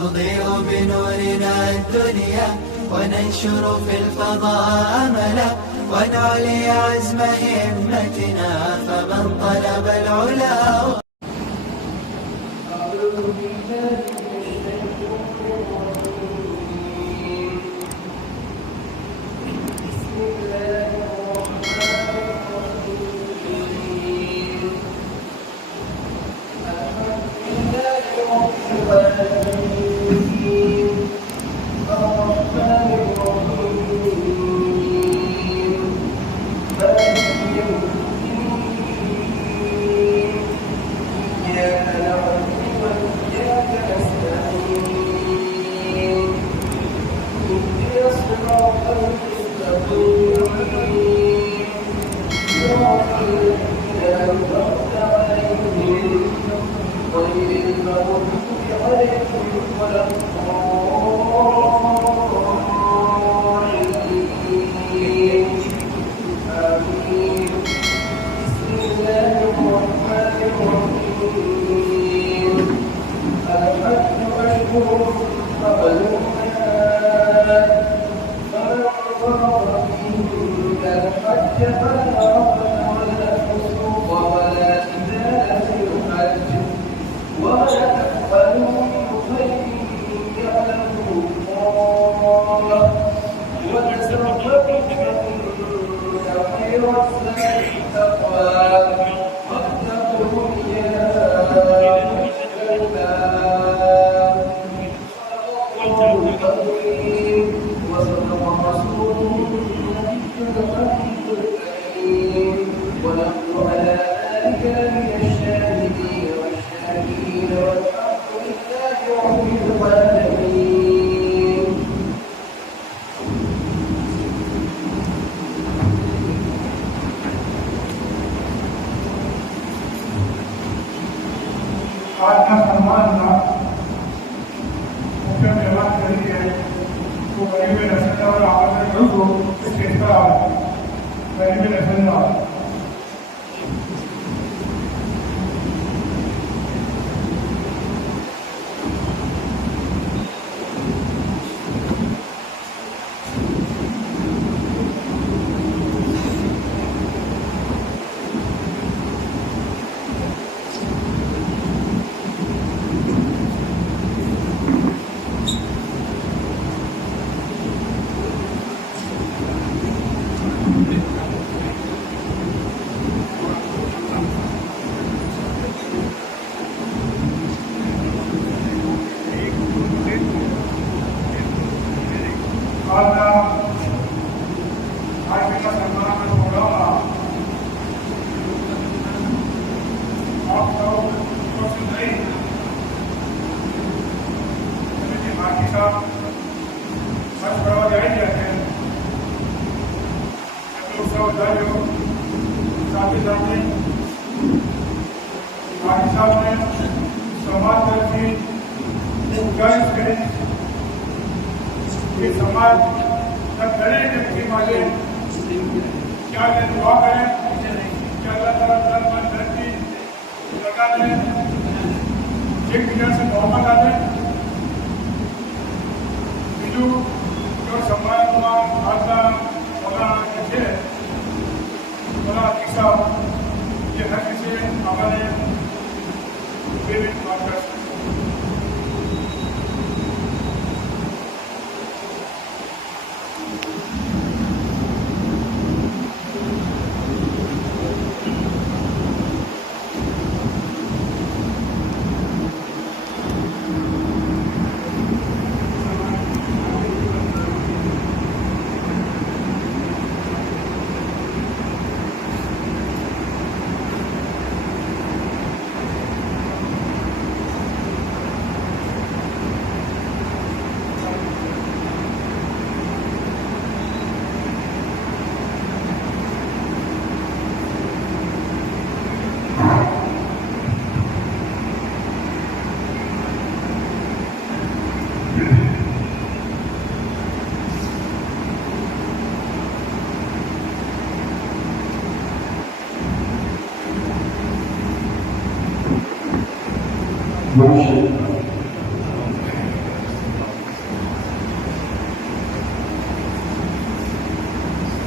نضيء بنورنا الدنيا وننشر في الفضاء أملا ونعلي عزم همتنا فمن طلب العلا. آج کا سلمان تھا مکھیہ مہمان کری ہے وہ غریب نسل اور آواز کو اس کے طرح غریب نسل کا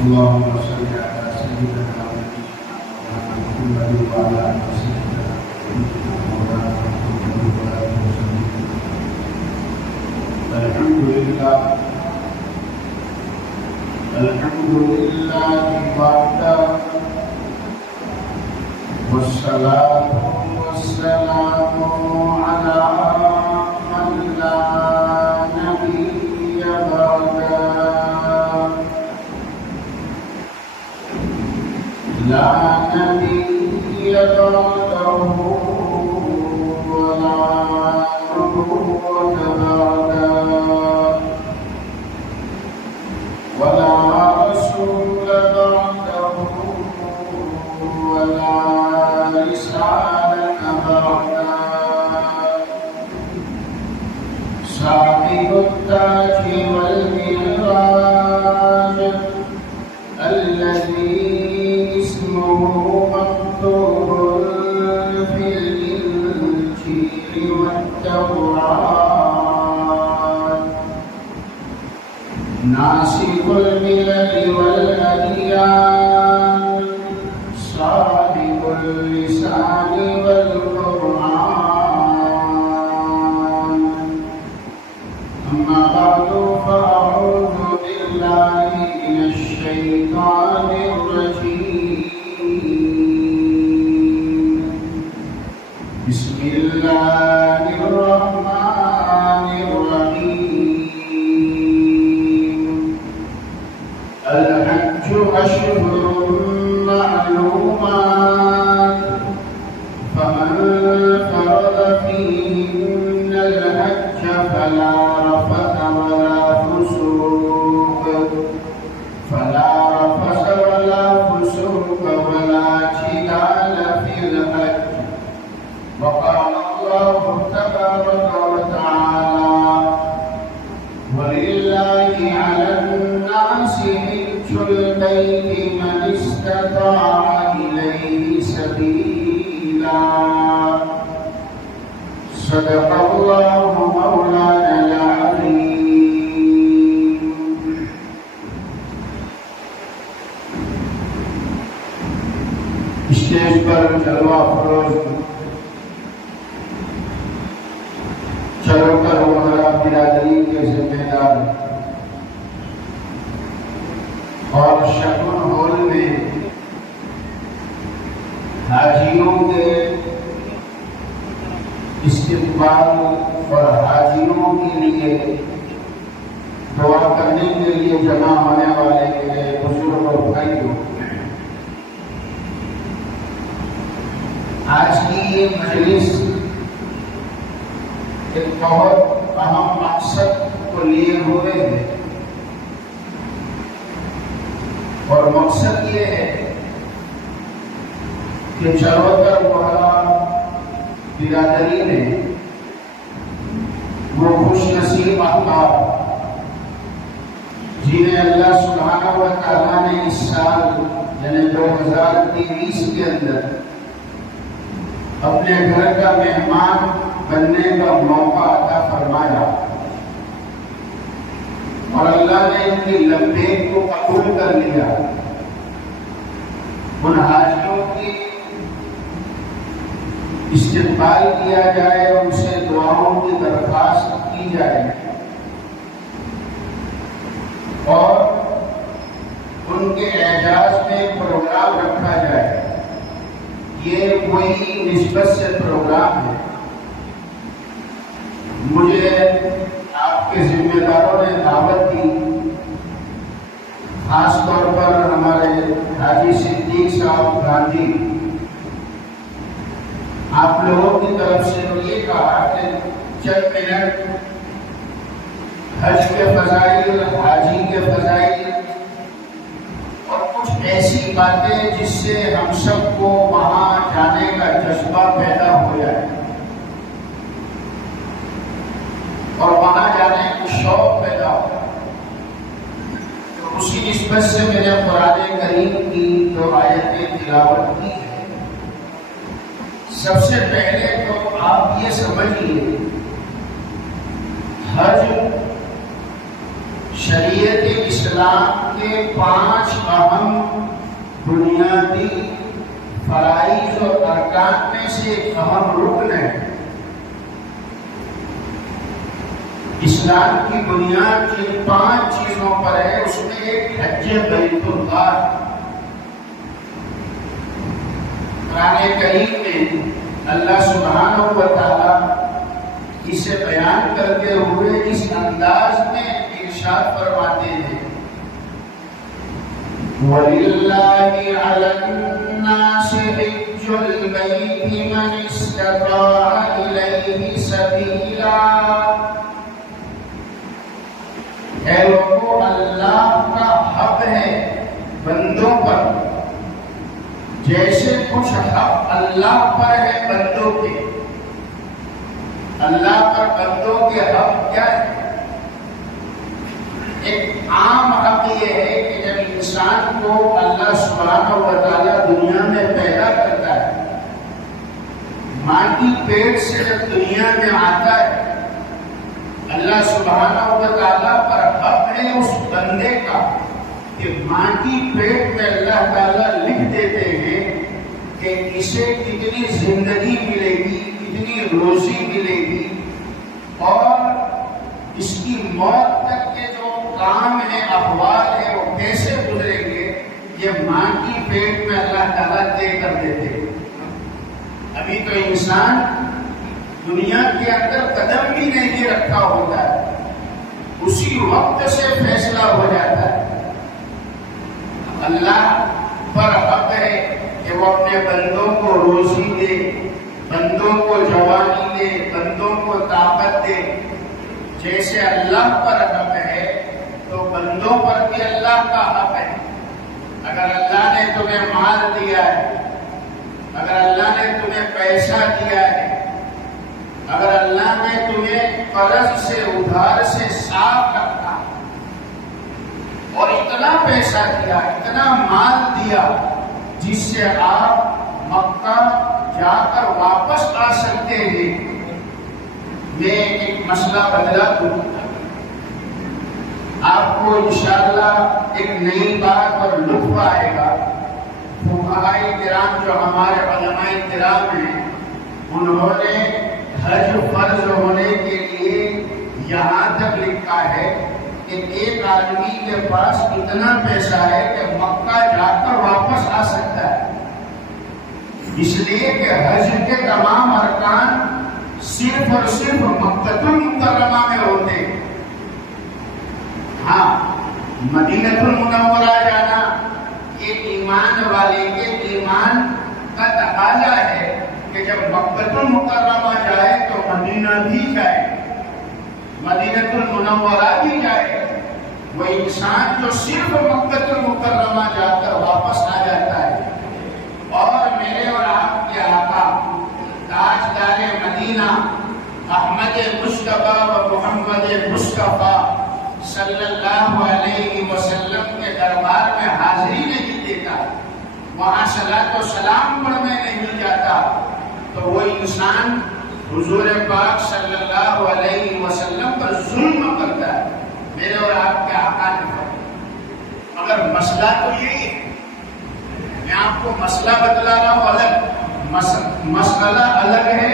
اللهم صل على سيدنا محمد وعلى آل سيدنا مولانا محمد وعلى آله وسلم. الحمد لله وحده والصلاة والسلام على من لا نبي بعده. لا نبي بعده ولا نبوة بعده ولا رسول بعده ولا رسالة بعده. صاحب التاج والمعراج الذي اسمه مكتوب في الإنجيل والتوراة. ناسخ الملل والأديان صاحب اللسان والقرآن. أما بعد فأعوذ بالله من الشيطان الرجيم. بسم الله الرحمن الرحيم. الحج أشهر معلومات فمن فرض فيهن الحج فلا رفث ولا فسوق ولا جدال في الحج. وقال الله تبارك وتعالى: ولله على الناس حج البيت من استطاع إليه سبيلا. صدق الله مولانا العظيم. اسٹیج پر جلوہ فروز چلو کر وغیرہ برادری کے ذمہ دار اور شگن ہال میں حاجیوں کے استقبال اور حاجیوں کے لیے دعا کرنے کے لیے جمع ہونے والے بزرگ اور بھائیوں، آج کی یہ مجلس ایک بہت اہم مقصد کو لیے ہوئے ہے، اور مقصد یہ ہے کہ چروتر والا برادری میں وہ خوش نصیب احباب جنہیں اللہ سبحانہ و تعالیٰ نے اس سال یعنی 2023 کے اندر اپنے گھر کا مہمان بننے کا موقع عطا فرمایا، اور اللہ نے ان کی لبیک کو قبول کر لیا. ان حاجیوں کی استقبال کیا جائے، ان سے دعاؤں کی درخواست کی جائے اور ان کے اعزاز میں پروگرام رکھا جائے. یہ کوئی نسبت سے پروگرام ہے. مجھے آپ کے ذمہ داروں نے دعوت دی، خاص طور پر ہمارے حاجی صدیق صاحب گاندھی، آپ لوگوں کی طرف سے یہ کہا کہ چند منٹ حج کے فضائل، حاجی کے فضائل اور کچھ ایسی باتیں جس سے ہم سب کو وہاں جانے کا جذبہ پیدا ہو جائے اور وہاں جانے کا شوق پیدا ہو. تو اسی نسبت سے میں نے قرآن کریم کی جو آیتیں تلاوت کی ہے. سب سے پہلے تو آپ یہ سمجھیے حج شریعت اسلام اسلام کے 5 اہم بنیادی فرائض اور ارکان میں سے ایک اہم رکن ہے۔ اسلام کی بنیاد جن 5 چیزوں پر ہے اس میں ایک حج بیت اللہ۔ قرآن کریم میں اللہ سبحانہ و تعالی اسے بیان کرتے ہوئے اس انداز میں ارشاد فرماتے ہیں، وَلِلَّهِ عَلَى النَّاسِ حِجُّ الْبَيْتِ مَنِ اسْتَطَاعَ إِلَيْهِ سَبِيلًا۔ اے لوگوں، اللہ کا حق ہے بندوں پر، جیسے کچھ حق اللہ پر ہے بندوں کے۔ اللہ پر بندوں کے حق کیا ہے؟ ایک عام حق یہ ہے کہ جب انسان کو اللہ سبحانہ و تعالیٰ دنیا میں پیدا کرتا ہے، ماں کی پیٹ سے جب دنیا میں آتا ہے، اللہ سبحانہ و تعالیٰ پر حق ہے اس بندے کا کہ ماں کی پیٹ میں اللہ تعالیٰ لکھ دیتے ہیں کہ اسے کتنی زندگی ملے گی، کتنی روزی ملے گی، اور اس کی موت تک کے جو کام ہے، احوال ہے، وہ کیسے گزریں گے، یہ ماں کی پیٹ میں اللہ تعالیٰ طے کر دیتے ہیں۔ ابھی تو انسان دنیا کے اندر قدم بھی نہیں رکھا ہوتا ہے، اسی وقت سے فیصلہ ہو جاتا ہے۔ اللہ پر حق ہے کہ وہ اپنے بندوں کو روزی دے، بندوں کو جوانی دے، بندوں کو طاقت دے۔ جیسے اللہ پر حق ہے تو بندوں پر بھی اللہ کا حق ہے۔ اگر اللہ نے تمہیں مال دیا ہے، اگر اللہ نے تمہیں پیسہ دیا ہے، اگر اللہ نے تمہیں قرض سے ادھار سے صاف رکھا اور اتنا پیسہ دیا، اتنا مال دیا جس سے آپ مکہ جا کر واپس آ سکتے ہیں، میں ایک مسئلہ بدلا دوں، آپ کو انشاءاللہ ایک نئی بات اور لطف آئے گا۔ فقہائے کرام جو ہمارے علماء کرام ہیں، انہوں نے حج فرض ہونے کے لیے یہاں تک لکھا ہے کہ ایک آدمی کے پاس اتنا پیسہ ہے کہ مکہ جا کر واپس آ سکتا ہے، اس لیے کہ حج کے تمام ارکان صرف اور صرف مکہ المکرمہ میں ہوتے ہیں۔ ہاں، مدینہ المنورہ جانا یہ ایمان والے کے ایمان کا تقاضا ہے کہ جب مکہ المکرمہ جائے تو مدینہ بھی جائے، مدینہ المنورہ بھی جائے۔ وہ انسان جو صرف مکہ المکرمہ جا کر واپس آ جاتا ہے، اور میرے اور آپ کے آقا تاجدار مدینہ احمد مصطفیٰ و محمد مصطفیٰ صلی اللہ علیہ وسلم کے دربار میں حاضری نہیں دیتا، وہاں صلاۃ و سلام پڑھنے نہیں جاتا، تو وہ انسان حضور پاک صلی اللہ علیہ وسلم پر ظلم کرتا ہے۔ میرے اور آپ کے آقا نے فرمایا، مگر مسئلہ تو یہی ہے، میں آپ کو مسئلہ بتلا رہا ہوں، الگ مسئلہ الگ ہے،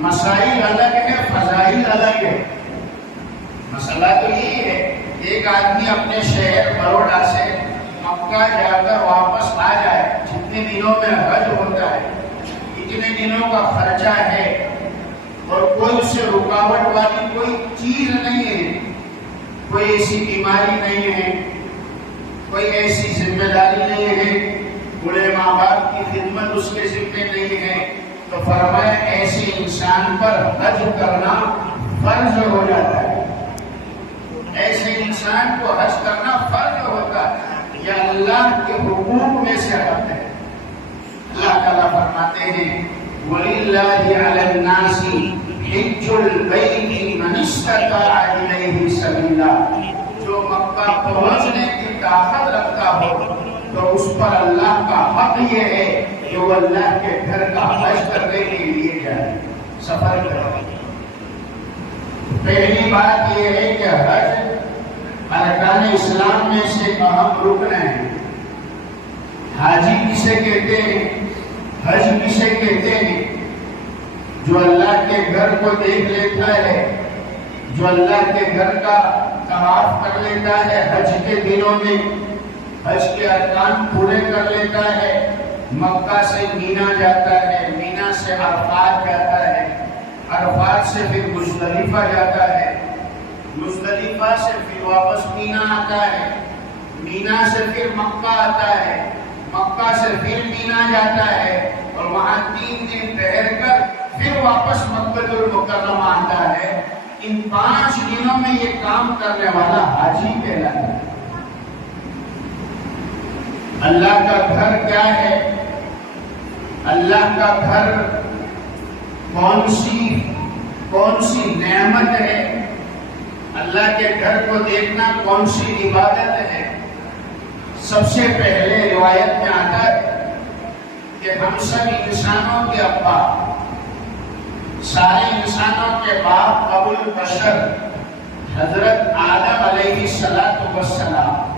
مسائل الگ ہے، فضائل الگ ہے۔ مسئلہ تو یہی ہے، ایک آدمی اپنے شہر بروڈا سے مکہ جا کر واپس آ جائے، جتنے دنوں میں حج ہوتا ہے اتنے دنوں کا خرچہ ہے، اور کوئی اس سے رکاوٹ والی کوئی چیز نہیں ہے، کوئی ایسی بیماری نہیں ہے، کوئی ایسی ذمہ داری نہیں ہے، بڑے ماں باپ کی خدمت اس کے ذمہ نہیں ہے، تو فرمایا ایسے انسان پر حج کرنا فرض ہو جاتا ہے، ایسے انسان کو حج کرنا فرض ہوتا ہے، یا اللہ کے حقوق میں سے حق ہے۔ اللہ تعالیٰ فرماتے ہیں وَلِلَّهِ عَلَى النَّاسِ حِجُّ الْبَيْتِ مَنِ اسْتَطَاعَ إِلَيْهِ سَبِيلًا، جو مکہ پہنچنے کی طاقت رکھتا ہو تو اس پر اللہ کا حق یہ ہے کہ وہ اللہ کے گھر کا حج کرنے کے لیے جائے، سفر کرے۔ پہلی بات یہ ہے کہ حج ارکان اسلام میں سے اہم رکن ہے۔ حاجی کسے کہتے ہیں؟ حج کسے کہتے ہیں؟ جو اللہ کے گھر کو دیکھ لیتا ہے، جو اللہ کے گھر کا طواف کر لیتا ہے حج کے دنوں میں، حج کے ارکان پورے کر لیتا ہے، مکہ سے مینا جاتا ہے، مینا سے عرفات جاتا ہے، عرفات سے پھر مزدلفہ جاتا ہے، مزدلفہ سے پھر واپس مینا آتا ہے، مینا سے پھر مکہ آتا ہے، مکہ سے پھر مینا جاتا ہے، اور وہاں 3 دن ٹھہر کر پھر واپس مکہ المکرمہ آتا ہے۔ ان 5 دنوں میں یہ کام کرنے والا حاجی کہلاتا ہے۔ اللہ کا گھر کیا ہے؟ اللہ کا گھر کون سی نعمت ہے؟ اللہ کے گھر کو دیکھنا کون سی عبادت ہے؟ سب سے پہلے روایت میں آتا ہے کہ ہم سب انسانوں کے ابا، سارے انسانوں کے باپ ابو البشر حضرت آدم علیہ السلام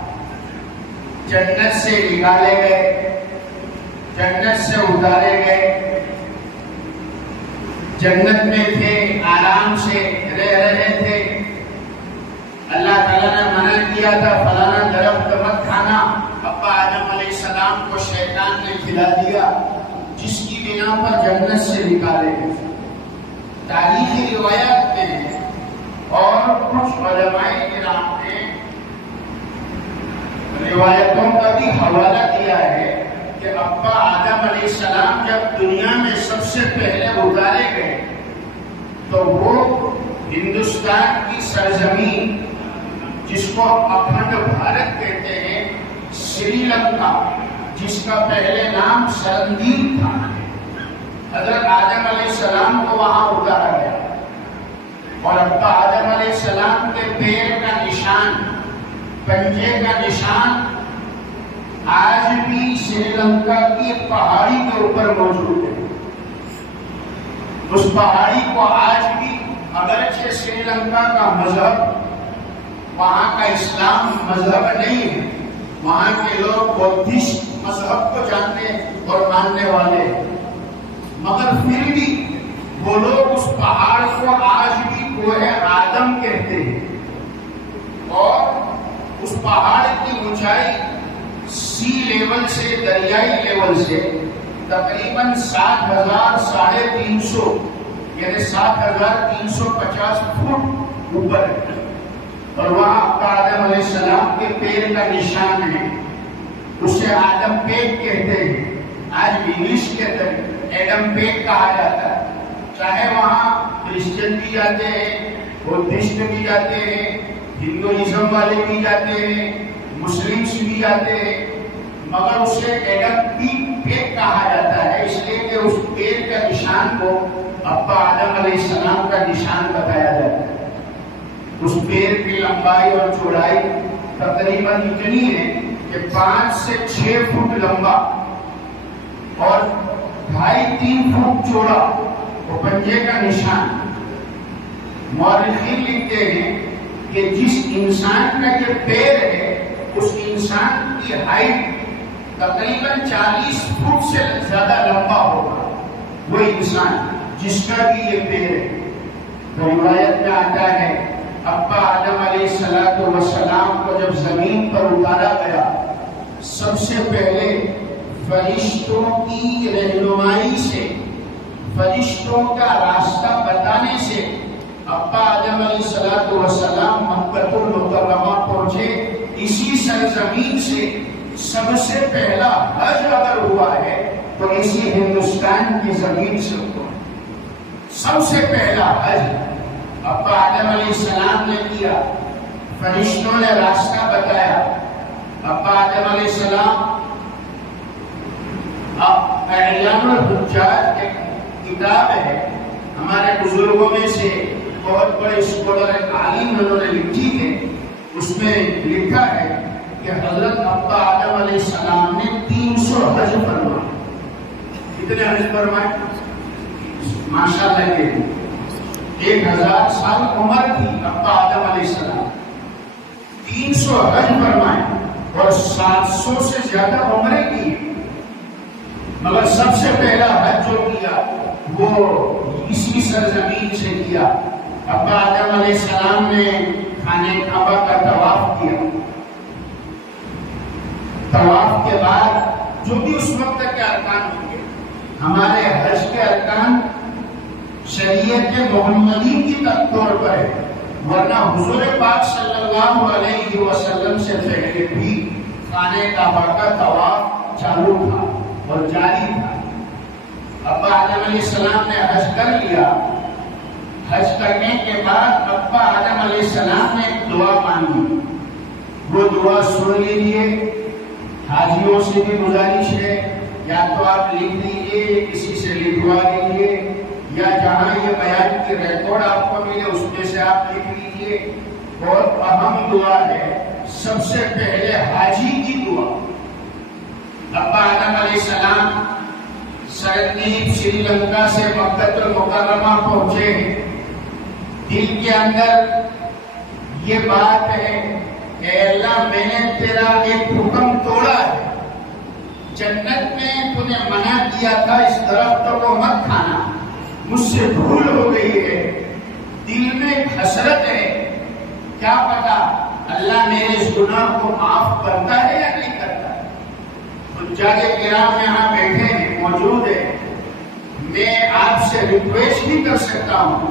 جنت سے نکالے گئے، جنت سے اتارے گئے، جنت میں تھے، آرام سے رہ رہے تھے۔ اللہ تعالیٰ نے منع کیا تھا فلانا درخت مت کھانا، ابا آدم علیہ السلام کو شیطان نے کھلا دیا، جس کی بنا پر جنت سے نکالے گئے۔ تاریخی روایات میں ہے، اور کچھ علماء کرام نے روایتوں کا بھی حوالہ دیا ہے کہ ابا آدم علیہ السلام جب دنیا میں سب سے پہلے اتارے گئے تو وہ ہندوستان کی سرزمین جس کو اکھنڈ بھارت کہتے ہیں، سری لنکا، جس کا پہلے نام سرندیپ تھا، حضرت آدم علیہ السلام کو وہاں اتارا گیا، اور ابا آدم علیہ السلام کے پیر کا نشان، پنجے کا نشان آج بھی سری لنکا کی ایک پہاڑی کے اوپر موجود ہے۔ اس پہاڑی کو آج بھی، اگرچہ سری لنکا کا مذہب، وہاں کا اسلام مذہب نہیں ہے، وہاں کے لوگ بدھسٹ مذہب کو جانتے اور ماننے والے ہیں، مگر پھر بھی وہ لوگ اس پہاڑ کو آج بھی کوہ آدم کہتے ہیں، اور اس پہاڑ کی اونچائی سی لیول سے، دریائی لیول سے تقریباً 7,000 ساڑھے 300 یعنی 7,350 فٹ اوپر ہے، اور وہاں ابا آدم علیہ السلام کے پیر کا نشان ہے۔ اسے آدم پیٹ کہتے ہیں، آج بھی انگلش کے اندر ایڈم پیٹ کہا جاتا ہے۔ چاہے وہاں کرسچن بھی جاتے ہیں، بدھسٹ بھی جاتے ہیں، ہندوازم والے بھی جاتے ہیں، مسلمس بھی جاتے ہیں، مگر اسے ایڈم پیٹ کہا جاتا ہے، اس لیے کہ اس پیر کا نشان کو ابا آدم علیہ السلام کا نشان بتایا جاتا ہے۔ اس پیر کی لمبائی اور چوڑائی تقریباً اتنی ہے کہ 5 سے 6 فٹ لمبا اور 2.5-3 فٹ چوڑا وہ پنجے کا نشان۔ مورخین لکھتے ہیں کہ جس انسان کا یہ پیر ہے اس انسان کی ہائٹ تقریباً 40 فٹ سے زیادہ لمبا ہوگا، وہ انسان جس کا بھی یہ پیر ہے۔ تو روایت میں آتا ہے ابا آدم علیہ السلام کو جب زمین پر اتارا گیا، سب سے پہلے فرشتوں کی رہنمائی سے، فرشتوں کا راستہ بتانے سے ابا آدم علیہ السلام مکہ المکرمہ پہنچے۔ اسی سرزمین سے سب سے پہلا حج اگر ہوا ہے تو اسی ہندوستان کی زمین سے ہوا۔ سب سے پہلا حج ابا آدم علیہ السلام نے کیا، فرشتوں نے راستہ بتایا۔ ابا آدم علیہ السلام اعلام الحجاج ایک کتاب ہے، ہمارے بزرگوں میں سے بہت بڑے اسکالر عالم انہوں نے لکھی ہے، اس میں لکھا ہے کہ حضرت ابا آدم علیہ السلام نے 300 حج فرمائے۔ کتنے حج فرمائے؟ ماشاءاللہ کے 1000 سال عمر تھی ابا آدم علیہ السلام، 300 حج فرمائے اور 700 سے زیادہ عمرے کی، مگر سب سے پہلا حج جو کیا وہ اسی سرزمین سے کیا۔ ابا آدم علیہ السلام نے خانہ کعبہ کا طواف کیا۔ طواف کے بعد جو بھی اس وقت کے ارکان ہوں گے، ہمارے حج کے ارکان شریعت محمدی کی طور پر ہے، ورنہ حضور پاک صلی اللہ علیہ وسلم سے پہلے بھی خانہ کعبہ کا طواف چالو تھا اور جاری تھا۔ ابا آدم علیہ السلام نے حج کر لیا۔ حج کرنے کے بعد ابا آدم علیہ السلام نے ایک دعا مانگی، وہ دعا سن لیجیے۔ حاجیوں سے بھی گزارش ہے، یا تو آپ لکھ لیجیے، کسی سے لکھوا لیجیے، یا جہاں یہ بیان کی ریکارڈ آپ کو ملے اس میں سے آپ لکھ لیجیے۔ بہت اہم دعا ہے، سب سے پہلے حاجی کی دعا۔ ابا آدم علیہ السلام سرنیپ سری لنکا سے مکہ المکرمہ پہنچے، دل کے اندر یہ بات ہے کہ اللہ میں نے تیرا ایک حکم توڑا ہے، جنت میں تو نے منع کیا تھا اس درخت کو مت کھانا، مجھ سے بھول ہو گئی ہے، دل میں ایک حسرت ہے، کیا پتا اللہ میرے اس گناہ کو معاف کرتا ہے یا نہیں کرتا۔ حجاج کرام یہاں بیٹھے ہیں، موجود ہیں، میں آپ سے ریکویسٹ نہیں کر سکتا ہوں،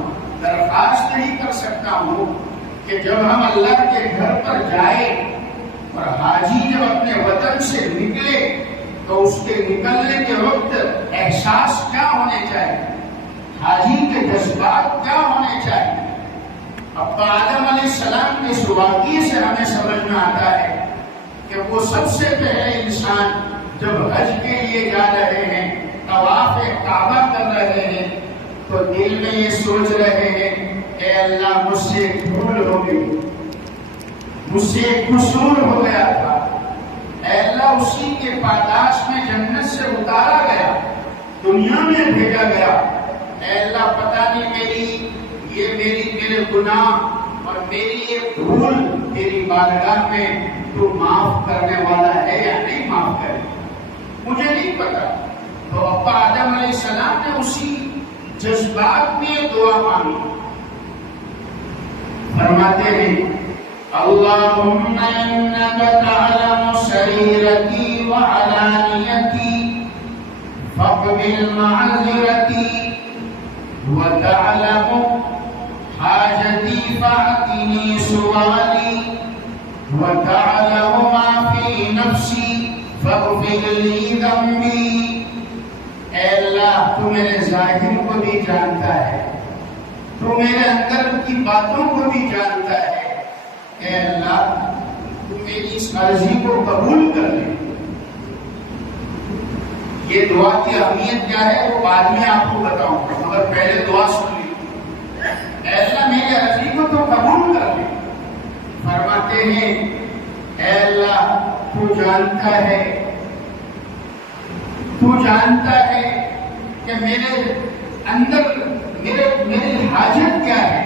درخواست نہیں کر سکتا ہوں کہ جب ہم اللہ کے گھر پر جائیں اور حاجی جب اپنے وطن سے نکلے تو اس کے نکلنے کے وقت احساس کیا ہونے چاہیے، حاجی کے جذبات کیا ہونے چاہیے۔ ابا آدم علیہ السلام کے اس واقعے سے ہمیں سمجھ میں آتا ہے کہ وہ سب سے پہلے انسان جب حج کے لیے جا رہے ہیں، طواف کعبہ کر رہے ہیں، تو دل میں یہ سوچ رہے ہیں کہ اللہ مجھ سے بھول ہو گئی، مجھ سے قصور ہو گیا تھا، اے اللہ اسی کے پاداش میں جنت سے اتارا گیا، دنیا میں بھیجا گیا، اے اللہ پتہ نہیں میرے گناہ اور میری یہ بھول تیری بارگاہ میں تو معاف کرنے والا ہے یا نہیں معاف کرے، مجھے نہیں پتا۔ تو ابا آدم علیہ السلام نے اسی جذبات میں دعا مانگی، فرماتے ہیں اللہم انک تعلم سریرتی وعلانیتی فاقبل معذرتی وتعلم حاجتی فاعطنی سوالی وتعلم ما فی نفسی فاغفر لی ذنبی۔ اے اللہ تو میرے ظاہر کو بھی جانتا ہے، تو میرے اندر کی باتوں کو بھی جانتا ہے، اے اللہ تو میری اس عرضی کو قبول کر لے۔ یہ دعا کی اہمیت کیا ہے وہ بعد میں آپ کو بتاؤں گا، مگر پہلے دعا سن لی۔ اے اللہ میری عرضی کو تو قبول کر لے۔ فرماتے ہیں اے اللہ تو جانتا ہے کہ میرے اندر میری حاجت کیا ہے،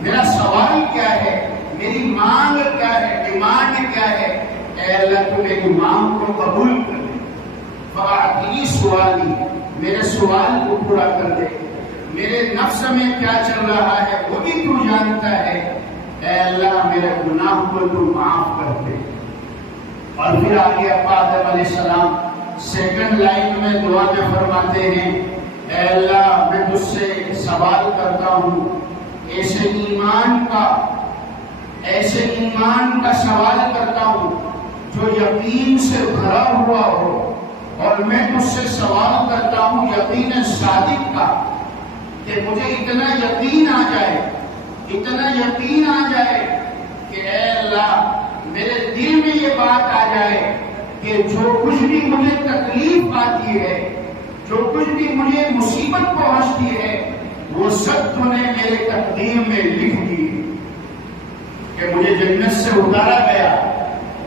میرا سوال کیا ہے، میری مانگ کیا ہے، ڈیمانڈ کیا ہے، اے اللہ تو میری مانگ کو قبول کر لے۔ فاعطنی سوالی، میرے سوال کو پورا کر دے، میرے نفس میں کیا چل رہا ہے وہ بھی تو جانتا ہے، اے اللہ میرے گناہ کو تو معاف کر دے۔ اور پھر آگے ابا آدم علیہ السلام سیکنڈ لائن میں دعا میں فرماتے ہیں اے اللہ میں تجھ سے سوال کرتا ہوں، ایسے ایمان کا سوال کرتا ہوں جو یقین سے بھرا ہوا ہو، اور میں تجھ سے سوال کرتا ہوں یقین صادق کا، کہ مجھے اتنا یقین آ جائے کہ اے اللہ میرے دل میں یہ بات آ جائے کہ جو کچھ بھی مجھے تکلیف آتی ہے، جو کچھ بھی مجھے مصیبت پہنچتی ہے، وہ سب تو نے میرے تقدیر میں لکھ دی کہ مجھے جنت سے اتارا گیا۔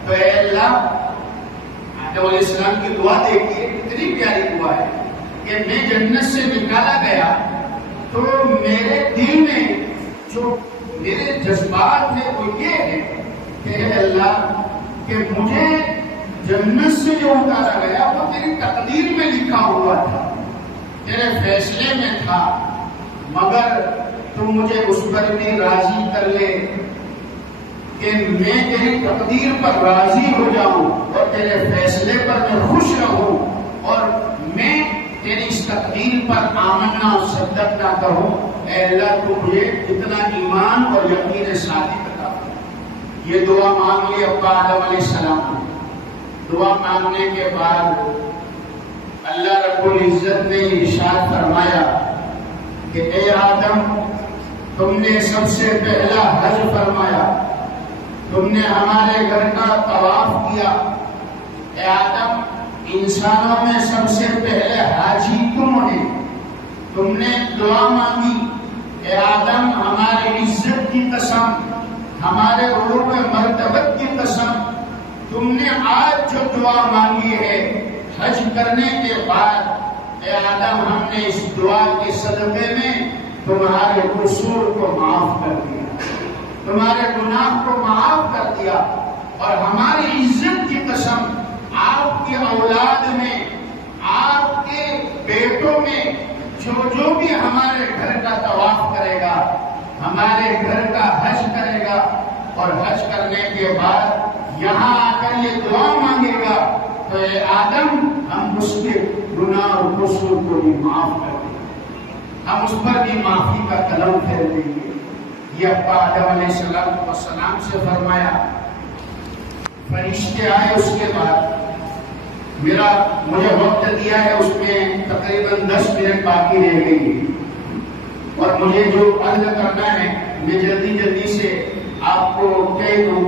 تو اے اللہ آدم علیہ السلام کی دعا دیکھیے کتنی پیاری دعا ہے کہ میں جنت سے نکالا گیا تو میرے دل میں جو میرے جذبات ہیں وہ یہ ہے کہ اے اللہ کہ مجھے جنت سے جو اتارا گیا وہ تیری تقدیر میں لکھا ہوا تھا، تیرے فیصلے میں تھا، مگر تو مجھے اس پر بھی راضی کر لے کہ میں تیری تقدیر پر راضی ہو جاؤں اور تیرے فیصلے پر میں خوش رہوں، اور میں تیری اس تقدیر پر آمنا اور صدق نہ کہوں۔ اے اللہ تو مجھے اتنا ایمان اور یقین صادق عطا فرما۔ یہ دعا مانگ لی ابا آدم علیہ السلام نے۔ دعا مانگنے کے بعد اللہ رب العزت نے ارشاد فرمایا کہ اے آدم تم نے سب سے پہلا حج فرمایا، تم نے ہمارے گھر کا طواف کیا۔ اے آدم انسانوں میں سب سے پہلے حاجی تم نے، تم نے دعا مانگی۔ اے آدم ہماری عزت کی قسم، ہمارے عروج مرتبت کی قسم، تم نے آج جو دعا مانگی ہے حج کرنے کے بعد، اے آدم ہم نے اس دعا کے صدقے میں تمہارے قصور کو معاف کر دیا، تمہارے گناہ کو معاف کر دیا، اور ہماری عزت کی قسم آپ کی اولاد میں، آپ کے بیٹوں میں جو بھی ہمارے گھر کا طواف کرے گا، ہمارے گھر کا حج کرے گا، اور حج کرنے کے بعد یہاں آ کر یہ دعا مانگے گا تو اے آدم ہم اس کے گناہ اور قصور کو بھی معاف کر دیں گے، ہم اس پر بھی معافی کا قلم پھیر دیں گے۔ یہ ابا آدم علیہ السلام سے فرمایا۔ فرشتے آئے اس کے بعد، مجھے وقت دیا ہے اس میں تقریباً 10 منٹ باقی رہ گئی، اور مجھے جو عرض کرنا ہے میں جلدی سے آپ کو کہہ دوں۔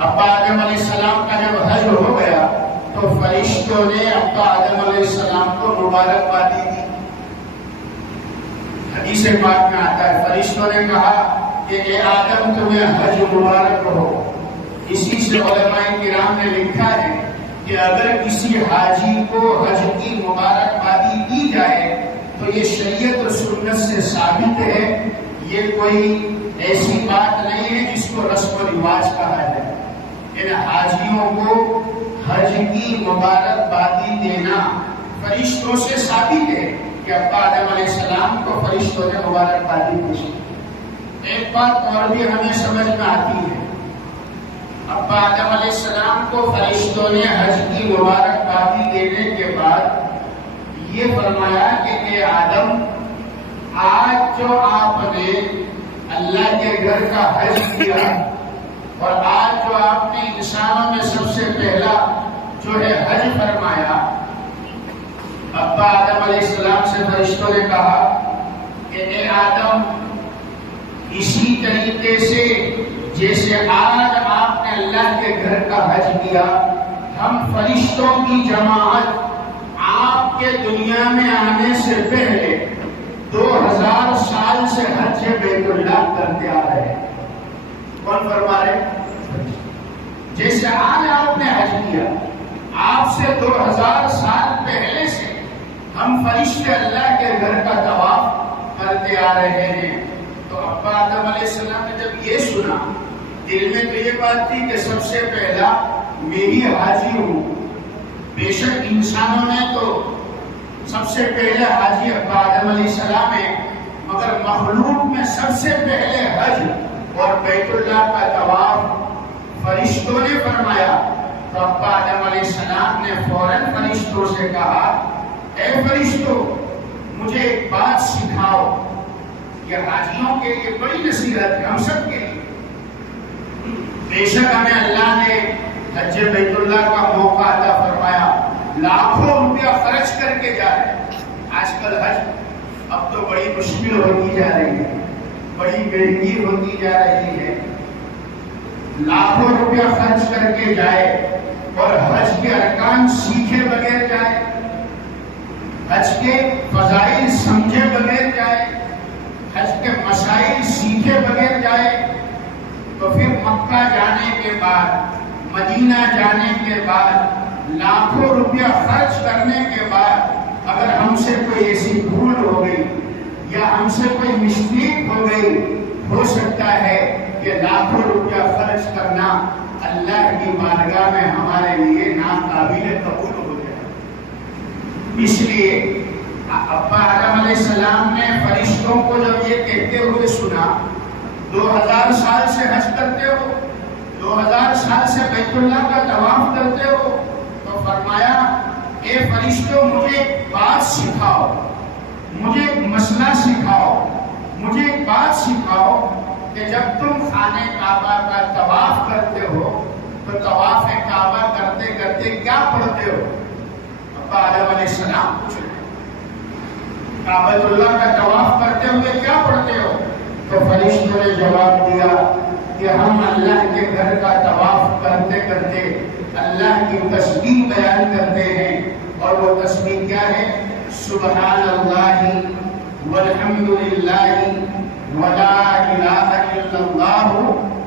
ابا آدم علیہ السلام کا جب حج ہو گیا تو فرشتوں نے ابا آدم علیہ السلام کو مبارکبادی دی۔ حدیث پاک میں آتا ہے فرشتوں نے کہا کہ اے آدم تمہیں حج مبارک ہو۔ اسی سے علماء کرام نے لکھا ہے کہ اگر کسی حاجی کو حج کی مبارکبادی دی جائے تو یہ شریعت اور سنت سے ثابت ہے، یہ کوئی ایسی بات نہیں ہے جس کو رسم و رواج کہا ہے۔ ان حاجیوں کو حج کی مبارکبادی دینا فرشتوں سے ثابت ہے کہ ابا آدم علیہ السلام کو فرشتوں نے مبارکبادی دی۔ ایک بات اور بھی ہمیں سمجھ میں آتی ہے، ابا آدم علیہ السلام کو فرشتوں نے حج کی مبارکبادی دینے کے بعد یہ فرمایا کہ اے آدم آج جو آپ نے اللہ کے گھر کا حج کیا، اور آج جو آپ نے انسانوں میں سب سے پہلا جو ہے حج فرمایا، ابا آدم علیہ السلام سے فرشتوں نے کہا کہ اے آدم اسی طریقے سے جیسے آج آپ نے اللہ کے گھر کا حج کیا، ہم فرشتوں کی جماعت آپ کے دنیا میں آنے سے پہلے 2000 سال سے حج بیت اللہ کرتے آ رہے ہیں۔ کون فرما رہے؟ جیسے آج آپ نے حج کیا، آپ سے 2000 سال پہلے سے ہم فرشتے اللہ کے گھر کا طواف کرتے آ رہے ہیں۔ تو ابا آدم علیہ السلام نے جب یہ سنا، دل میں تو یہ بات تھی کہ سب سے پہلا میں ہی حاجی ہوں، بے شک انسانوں میں تو سب سے پہلے حاجی ابا آدم علیہ السلام ہے، مگر مخلوق میں سب سے پہلے حج اور بیت اللہ کا طواف فرشتوں نے فرمایا۔ تو ابا آدم علیہ السلام نے فوراً فرشتوں سے کہا اے فرشتوں مجھے ایک بات سکھاؤ۔ یہ حاجیوں کے لیے بڑی نصیحت ہے، ہم سب کے لیے۔ بے شک ہمیں اللہ نے حج بیت اللہ کا موقع عطا فرمایا، لاکھوں روپیہ خرچ کر کے جا رہے ہیں۔ آج کل حج اب تو بڑی مشکل ہوتی جا رہی ہے، بڑی مہنگی ہوتی جا رہی ہے۔ لاکھوں روپیہ خرچ کر کے جائے اور حج کے ارکان سیکھے بغیر جائے، حج کے فضائل سمجھے بغیر جائے، حج کے مسائل سیکھے بغیر جائے، تو پھر مکہ جانے کے بعد، مدینہ جانے کے بعد، لاکھوں روپیہ خرچ کرنے کے بعد اگر ہم سے کوئی ایسی بھول ہو گئی یا ہم سے کوئی مسٹیک ہو گئی ہو سکتا ہے کہ لاکھوں روپیہ خرچ کرنا اللہ کی بارگاہ میں ہمارے لیے ناقابل قبول ہو جائے۔ اس لیے ابا آدم علیہ السلام نے فرشتوں کو جب یہ کہتے ہوئے سنا 2000 سال سے حج کرتے ہو، 2000 سال سے بیت اللہ کا طواف کرتے ہو، تو فرمایا اے فرشتوں مجھے ایک بات سکھاؤ، مجھے ایک مسئلہ سکھاؤ، مجھے ایک بات سکھاؤ کہ جب تم خانہ کعبہ کا طواف کرتے ہو تو طواف کعبہ کرتے کرتے کیا پڑھتے ہو؟ ابا آدم علیہ السلام پوچھ رہے کعبۃ اللہ کا طواف کرتے ہوئے کیا پڑھتے ہو؟ تو فرشتوں نے جواب دیا کہ ہم اللہ کے گھر کا طواف کرتے کرتے اللہ کی تسبیح بیان کرتے ہیں، اور وہ تسبیح کیا ہے؟ سبحان اللہ والحمد للہ ولا الہ الا اللہ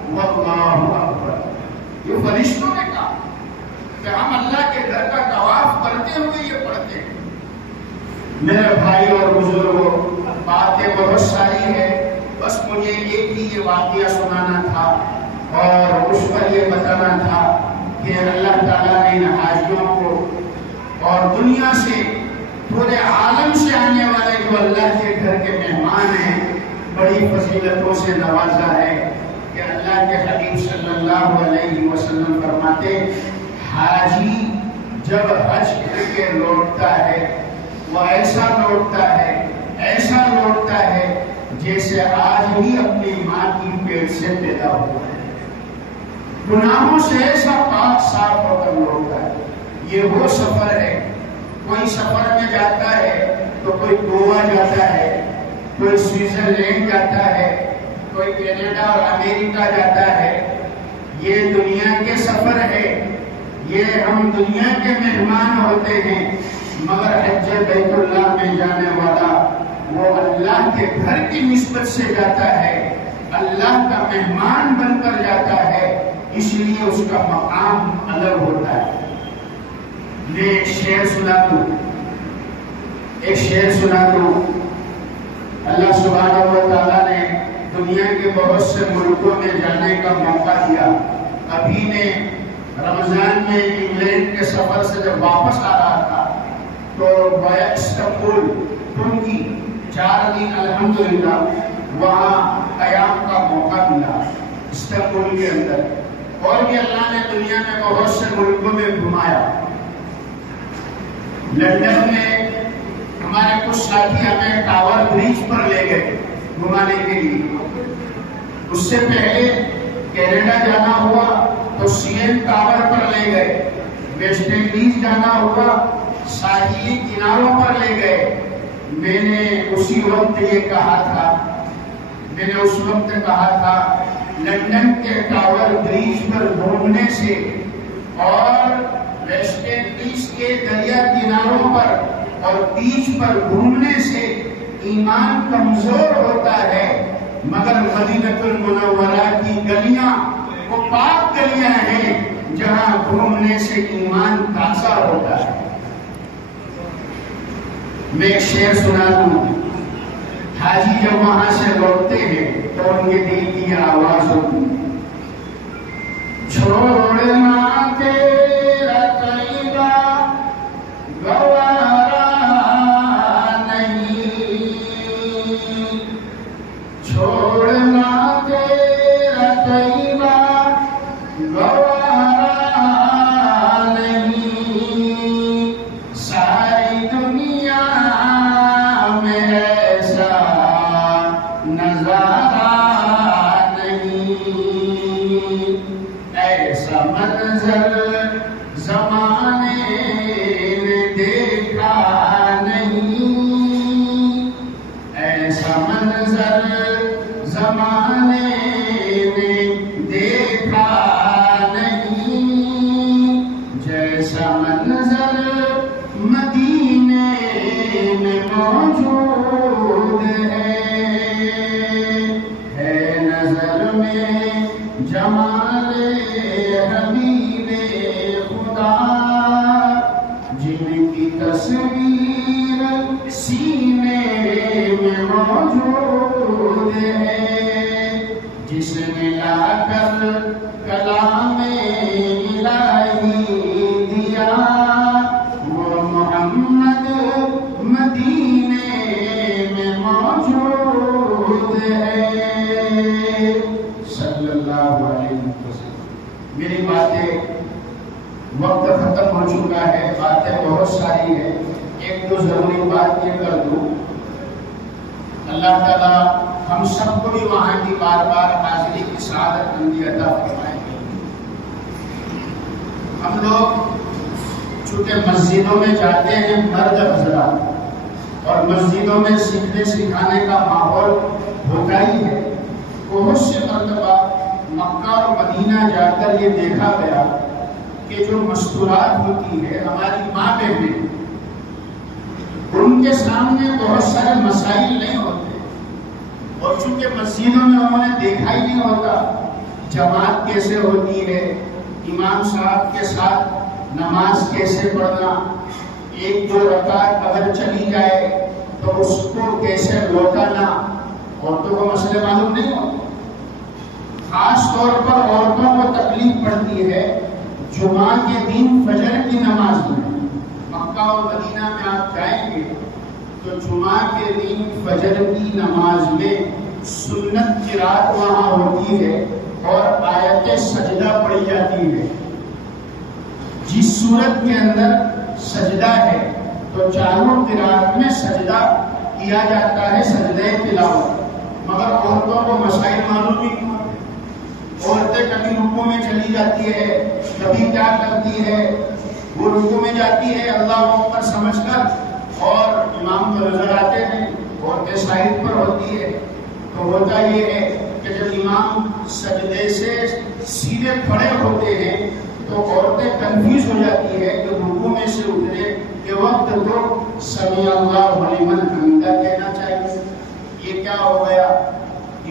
واللہ اکبر۔ یہ فرشتوں نے کہا کہ ہم اللہ کے گھر کا طواف کرتے ہوئے یہ پڑھتے ہیں۔ میرے بھائی اور بزرگوں، باتیں بہت ساری ہے، بس مجھے ایک ہی یہ واقعہ سنانا تھا اور اس پر یہ بتانا تھا کہ اللہ تعالیٰ نے ان حاجیوں کو اور دنیا سے پورے عالم سے آنے والے جو اللہ کے گھر کے مہمان ہیں بڑی فضیلتوں سے نوازا ہے کہ اللہ کے حبیب صلی اللہ علیہ وسلم فرماتے حاجی جب حج کر کے لوٹتا ہے وہ ایسا لوٹتا ہے جیسے آج ہی اپنی ماں کی پیٹ سے پیدا ہوا ہے، گناہوں سے ایسا پاک صاف ہو کر لوٹتا ہے۔ یہ وہ سفر ہے، کوئی سفر میں جاتا ہے تو کوئی گوا جاتا ہے، کوئی سوئٹزرلینڈ جاتا ہے، کوئی کینیڈا اور امریکہ جاتا ہے۔ یہ دنیا کے سفر ہے، یہ ہم دنیا کے مہمان ہوتے ہیں، مگر حج بیت اللہ میں جانے والا وہ اللہ کے گھر کی نسبت سے جاتا ہے، اللہ کا مہمان بن کر جاتا ہے، اس لیے اس کا مقام الگ ہوتا ہے۔ میں ایک شعر سنا دوں۔ اللہ سبحانہ و تعالیٰ نے دنیا کے بہت سے ملکوں میں جانے کا موقع دیا۔ ابھی نے رمضان میں انگلینڈ کے سفر سے جب واپس آ رہا تھا تو گویا استنبول ترکی 4 دن الحمدللہ وہاں قیام کا موقع ملا استنبول کے اندر، اور بھی اللہ نے دنیا میں بہت سے ملکوں میں گھمایا۔ لندن میں ہمارے کچھ ساتھی ہمیں ٹاور برج پر لے گئے گھمانے کے لیے۔ اس سے پہلے کینیڈا جانا ہوا تو سی این ٹاور پر لے گئے، ویسٹ انڈیز جانا ہوا ساحلی کناروں پر لے گئے۔ میں نے اسی وقت یہ کہا تھا لندن کے ٹاور برج پر گھومنے سے اور ویسٹ انڈیز کے دریا کناروں پر اور بیچ پر گھومنے سے ایمان کمزور ہوتا ہے، مگر مدینہ المنورہ کی گلیاں وہ پاک گلیاں ہیں جہاں گھومنے سے ایمان تازہ ہوتا ہے۔ میں ایک شعر سنا دوں۔ حاجی جب وہاں سے لوٹتے ہیں تو ان کے دل کی آواز ہوتی چھوڑنا تیرا طیبہ گوارا نہیں، چھوڑنا تیرا طیبہ گوارا نہیں، ساری دنیا میں ایسا نظارہ نہیں، ایسا منظر زمانے نے دیکھا نہیں، ایسا منظر زمانے نے دیکھا نہیں، جیسا منظر مدینے میں موجود ہے نظر میں جمال حبیب خدا، جن کی تصویر سینے میں موجود ہے، جس نے لا کر کلام الہی دیا وہ محمد مدینے میں موجود ہے صلی اللہ علیہ وسلم۔ میری باتیں وقت ختم ہو چکا ہے، باتیں بہت ساری ہیں، ایک دو ضروری بات یہ کر دوں۔ اللہ تعالیٰ ہم سب کو بھی وہاں کی بار بار حاضری کی سعادت مندی عطا فرمائیں گے۔ ہم لوگ چونکہ مسجدوں میں جاتے ہیں مرد حضرات، اور مسجدوں میں سیکھنے سکھانے کا ماحول ہوتا ہی ہے، بہت سے مرتبہ مکہ اور مدینہ جا کر یہ دیکھا گیا کہ جو مستورات ہوتی ہے ہماری ماں بہنیں، ان کے سامنے بہت سارے مسائل نہیں ہوتے، اور چونکہ مسجدوں میں انہوں نے دیکھا ہی نہیں ہوتا جماعت کیسے ہوتی ہے، امام صاحب کے ساتھ نماز کیسے پڑھنا، ایک دو رکعت اگر چلی جائے تو اس کو کیسے لوٹانا، عورتوں کو مسئلے معلوم نہیں ہوتے۔ خاص طور پر عورتوں کو تکلیف پڑتی ہے جمعہ کے دن فجر کی نماز میں۔ مکہ اور مدینہ میں آپ جائیں گے تو جمعہ کے دن فجر کی نماز میں سنت قرات وہاں ہوتی ہے اور آیت سجدہ پڑھی جاتی ہے۔ جس صورت کے اندر سجدہ ہے تو چاروں قرات میں سجدہ کیا جاتا ہے، سجدہ تلاوت، مگر عورتوں کو مسائل معلوم ہی نہیں ہوتے۔ عورتیں کبھی رکوع میں چلی جاتی ہے، کبھی کیا کرتی ہے، وہ رکوع میں جاتی ہے اللہ اکبر سمجھ کر، اور امام کو نظر آتے ہیں، عورتیں سائڈ پر ہوتی ہے۔ تو ہوتا یہ ہے کہ جب امام سجدے سے سیدھے کھڑے ہوتے ہیں تو عورتیں کنفیوز ہو جاتی ہے کہ رکوع میں سے اٹھنے کے وقت تو سمیع اللہ لمن حمدہ کہنا چاہیے، یہ کیا ہو گیا؟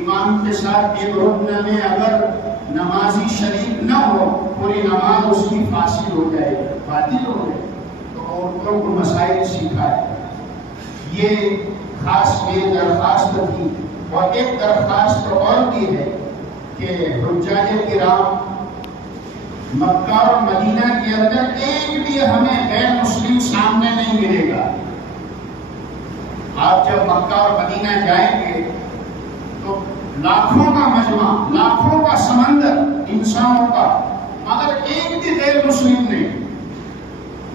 امام کے ساتھ ایک رکن میں اگر نمازی شریک نہ ہو پوری نماز اس کی فاسد ہو جائے، باطل ہو جائے۔ تو عورتوں کو مسائل سکھائے، یہ خاص میری درخواست تھی۔ اور ایک درخواست اور بھی ہے کہ حجاج کرام مکہ اور مدینہ کے اندر ایک بھی ہمیں غیر مسلم سامنے نہیں ملے گا۔ آپ جب مکہ اور مدینہ جائیں گے تو لاکھوں کا مجمع، لاکھوں کا سمندر انسانوں کا، مگر ایک بھی غیر مسلم نہیں۔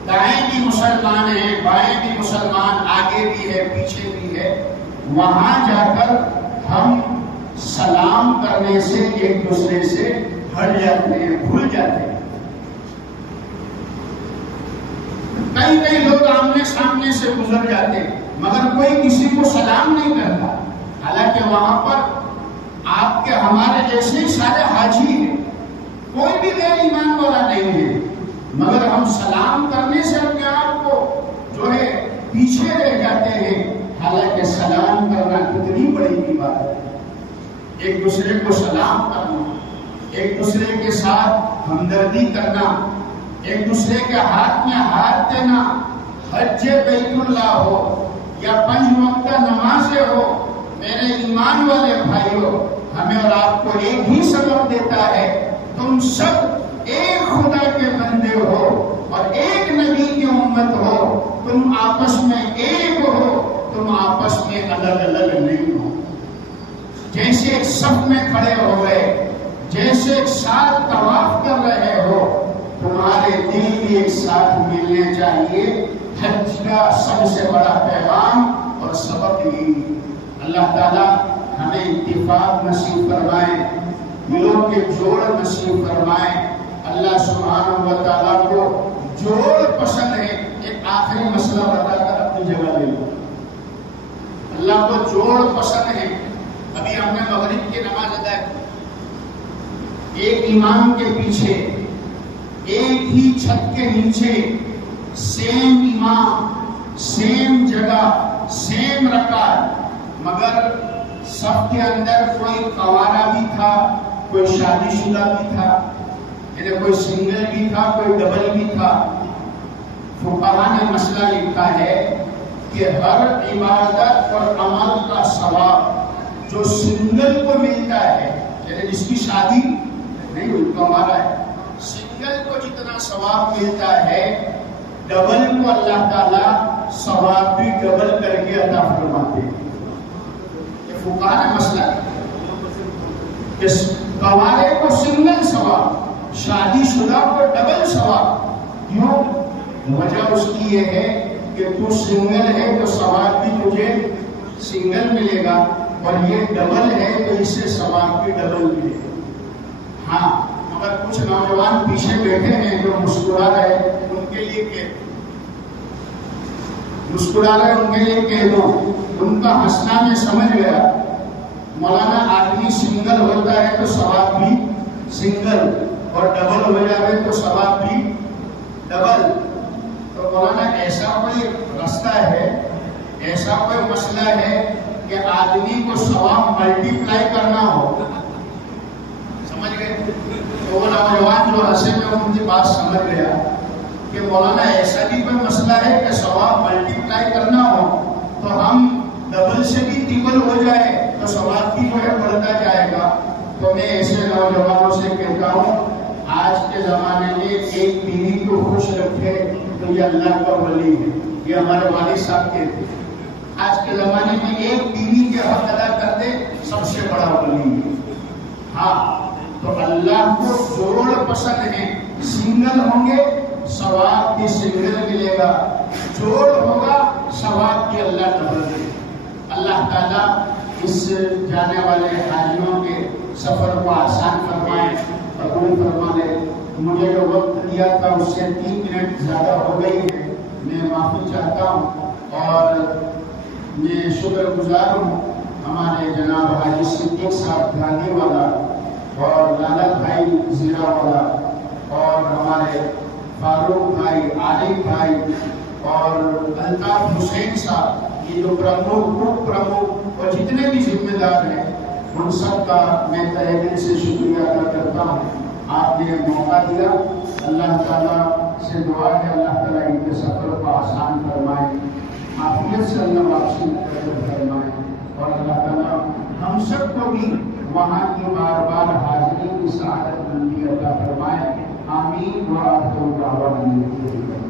دائیں بھی مسلمان ہیں، بائیں بھی مسلمان، آگے بھی ہے پیچھے بھی ہے۔ وہاں جا کر ہم سلام کرنے سے ایک دوسرے سے ہٹ جاتے ہیں، بھول جاتے ہیں۔ کئی لوگ آمنے سامنے سے گزر جاتے ہیں مگر کوئی کسی کو سلام نہیں کرتا، حالانکہ وہاں پر آپ کے ہمارے جیسے ہی سارے حاجی ہیں، کوئی بھی غیر ایمان والا نہیں ہے، مگر ہم سلام کرنے سے اپنے آپ کو جو ہے پیچھے رہ جاتے ہیں، حالانکہ سلام کرنا کتنی بڑی کی بات ہے۔ ایک دوسرے کو سلام کرنا، ایک دوسرے کے ساتھ ہمدردی کرنا، ایک دوسرے کے ہاتھ میں ہاتھ دینا، حج بیت اللہ ہو یا 5 وقت نمازیں ہو، میرے ایمان والے بھائیوں، ہمیں اور آپ کو ایک ہی سبق دیتا ہے، تم سب ایک خدا کے بندے ہو اور ایک نبی کی امت ہو، تم آپس میں ایک ہو، تم آپس میں الگ الگ نہیں ہو۔ جیسے ایک صف میں کھڑے ہو گئے، جیسے ایک ساتھ طواف کر رہے ہو، تمہارے دل بھی ایک ساتھ ملنے چاہیے۔ حج کا سب سے بڑا پیغام اور سبق یہی۔ اللہ تعالیٰ ہمیں اتفاق نصیب فرمائے، دلوں کے جوڑ نصیب فرمائے۔ اللہ سبحانہ و تعالیٰ کو جوڑ پسند ہے۔ ایک آخری مسئلہ بتا کر اپنی جگہ لے لو۔ اللہ کو جوڑ پسند ہے۔ ابھی ہم نے مغرب کی نماز ادا کی، ایک امام کے پیچھے ایک ہی چھت کے نیچے سیم امام، سیم جگہ، سیم رکعت، مگر صف کے اندر کوئی قوارا بھی تھا، کوئی شادی شدہ بھی تھا، یعنی کوئی سنگل بھی تھا، کوئی ڈبل بھی تھا۔ فقہا نے مسئلہ لکھا ہے کہ ہر عبادت اور عمل کا ثواب جو سنگل کو ملتا ہے، یعنی جس کی شادی نہیں ہوئی تو ہمارا ہے. سنگل کو جتنا ثواب ملتا ہے ڈبل کو اللہ تعالیٰ ثواب بھی ڈبل کر کے عطا فرماتے ہیں. یہ فقہاء نے مسئلہ ہے کہ کنوارے کو سنگل ثواب، شادی شدہ کو ڈبل ثواب. کیوں؟ وجہ اس کی یہ ہے کہ تو سنگل ہے تو ثواب بھی تجھے سنگل ملے گا، اور یہ ڈبل ہے تو اس سے ثواب بھی ڈبل ملے گا. ہاں مگر کچھ نوجوان پیچھے بیٹھے ہیں جو مسکرا رہے، ان کے لیے کہہ دو ان کا ہنسنا میں سمجھ گیا. مولانا آدمی سنگل ہوتا ہے تو ثواب بھی سنگل، اور ڈبل ہو جائے تو ثواب بھی ڈبل. تو مولانا ایسا کوئی رستہ ہے، ایسا کوئی مسئلہ ہے کہ آدمی کو ثواب ملٹی پلائی کرنا ہو؟ سمجھ گئے؟ تو وہ نوجوان جو ہنسے میں ان کی بات سمجھ گیا کہ مولانا ایسا بھی کوئی مسئلہ ہے کہ ثواب ملٹی پلائی کرنا ہو تو ہم ڈبل سے بھی ٹرپل ہو جائے تو ثواب بھی جو ہے بڑھتا جائے گا. تو میں ایسے نوجوانوں سے کہتا ہوں آج کے زمانے میں ایک بیوی کو خوش رکھے تو یہ اللہ کا ولی ہے. یہ ہمارے والد صاحب کہتے ہیں آج کے زمانے میں ایک بیوی کے حق ادا کر دے سب سے بڑا ولی ہے. ہاں تو اللہ کو جوڑ پسند ہے. سنگل ہوں گے ثواب بھی سنگل ملے گا، جوڑ ہوگا ثواب بھی اللہ ڈبل دے. اللہ تعالیٰ اس جانے والے حاجیوں کے سفر کو آسان فرمائے، قبول فرما لے. مجھے جو وقت دیا تھا اس سے 3 منٹ زیادہ ہو گئی ہے، میں معافی چاہتا ہوں. اور میں شکر گزار ہوں ہمارے جناب حاجی صدیق صاحب گاندھی والا اور لالا بھائی زیرہ والا اور ہمارے فاروق بھائی، عارف بھائی اور الطاف حسین صاحب، یہ جو اپ پرمکھ اور جتنے بھی ذمہ دار ہیں ان سب کا میں تہہ دل سے شکریہ ادا کرتا ہوں. آپ نے موقع دیا. اللہ تعالیٰ سے دعا ہے اللہ تعالیٰ ان کے سفر کو آسان فرمائے، عافیت سے اللہ واپسی فرمائے، اور اللہ تعالیٰ ہم سب کو بھی وہاں کی بار بار حاضری کی سعادت مندی عطا فرمائے. آمین. وآخر دعوانا